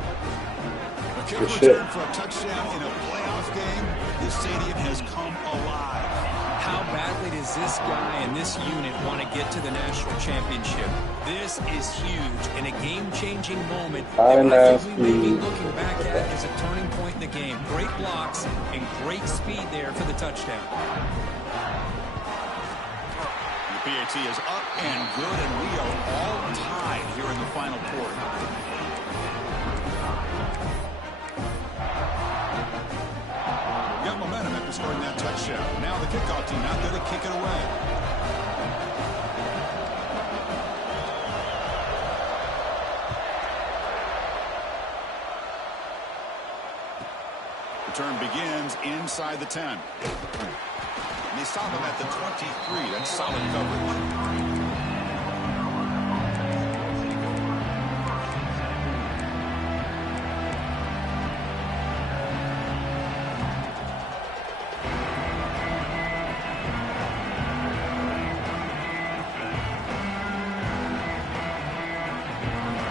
A kick return for a touchdown in a playoff game. This stadium has come alive. How badly does this guy and this unit want to get to the national championship? This is huge and a game-changing moment that I think we may be looking back at as a turning point in the game. Great blocks and great speed there for the touchdown. The PAT is up and good, and we are all tied here in the final quarter. Got momentum after scoring that touchdown. Now the kickoff team out there to kick it away. Return begins inside the 10. And they stop him at the 23. That's solid coverage.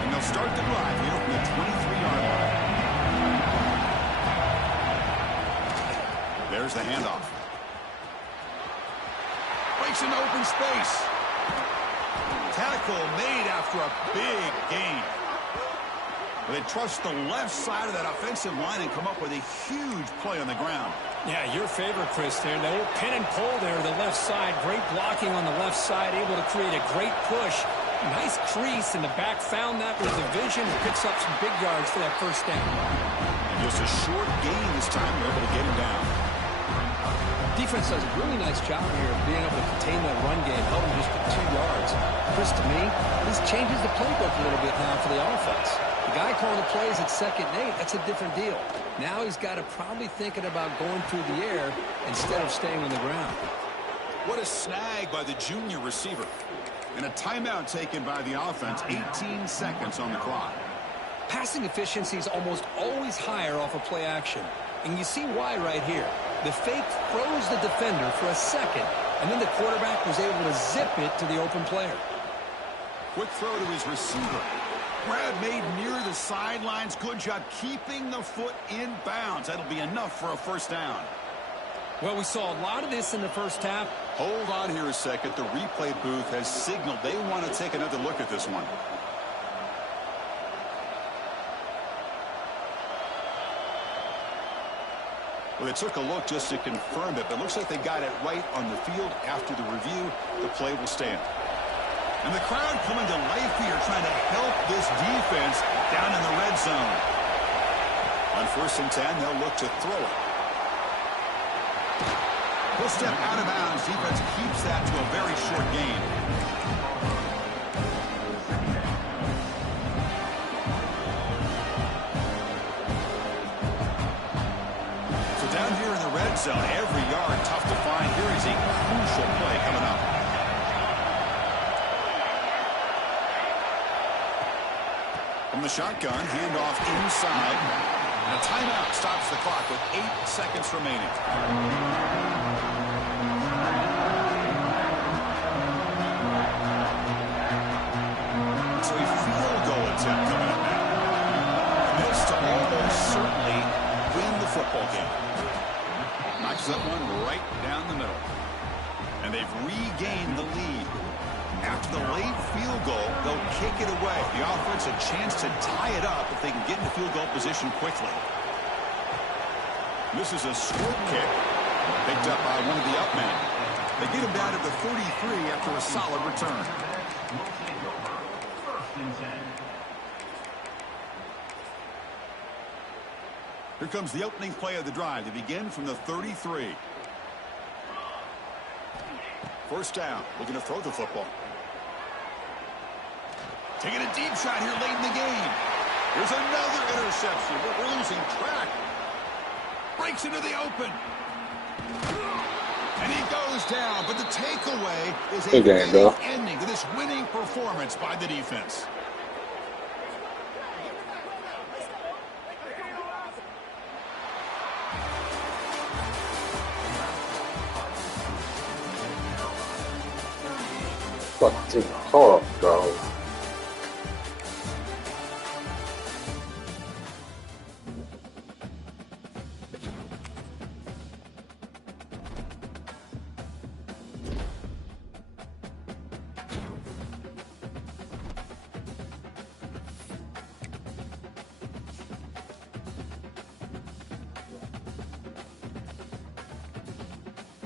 And they'll start the drive here from the 23-yard line. There's the handoff. Breaks into open space. Tackle made after a big gain. They trust the left side of that offensive line and come up with a huge play on the ground. Yeah, your favorite, Chris, there. The pin and pull there, the left side. Great blocking on the left side, able to create a great push Nice crease, and the back found that with the vision and picks up some big yards for that first down. And just a short gain this time. They're able to get him down. Defense does a really nice job here of being able to contain that run game, held him just to 2 yards. Chris, to me, this changes the playbook a little bit now for the offense. The guy calling the plays at 2nd and 8, that's a different deal. Now he's got to probably thinking about going through the air instead of staying on the ground. What a snag by the junior receiver. And a timeout taken by the offense, 18 seconds on the clock. Passing efficiency is almost always higher off of play action. And you see why right here. The fake froze the defender for a second, and then the quarterback was able to zip it to the open player. Quick throw to his receiver. Grab made near the sidelines. Good job keeping the foot in bounds. That'll be enough for a first down. Well, we saw a lot of this in the first half. Hold on here a second. The replay booth has signaled they want to take another look at this one. Well, they took a look just to confirm it, but it looks like they got it right on the field. After the review, the play will stand. And the crowd coming to life here, trying to help this defense down in the red zone. On 1st and 10, they'll look to throw it. He'll step out of bounds. Defense keeps that to a very short gain. So down here in the red zone, every yard tough to find. Here is a crucial play coming up. From the shotgun, handoff inside. And a timeout stops the clock with 8 seconds remaining. So a field goal attempt coming up now. This to almost certainly win the football game. Knocks that one right down the middle. And they've regained the lead. After the late field goal, they'll kick it away. The offense a chance to tie it up if they can get into field goal position quickly. This is a squirt kick picked up by one of the up men. They get him down to the 33 after a solid return. Here comes the opening play of the drive. They begin from the 33. First down, looking to throw the football. Taking a deep shot here late in the game. There's another interception, but we're losing track. Breaks into the open. And he goes down, but the takeaway is a winning ending to this winning performance by the defense. Fucking hard, dog.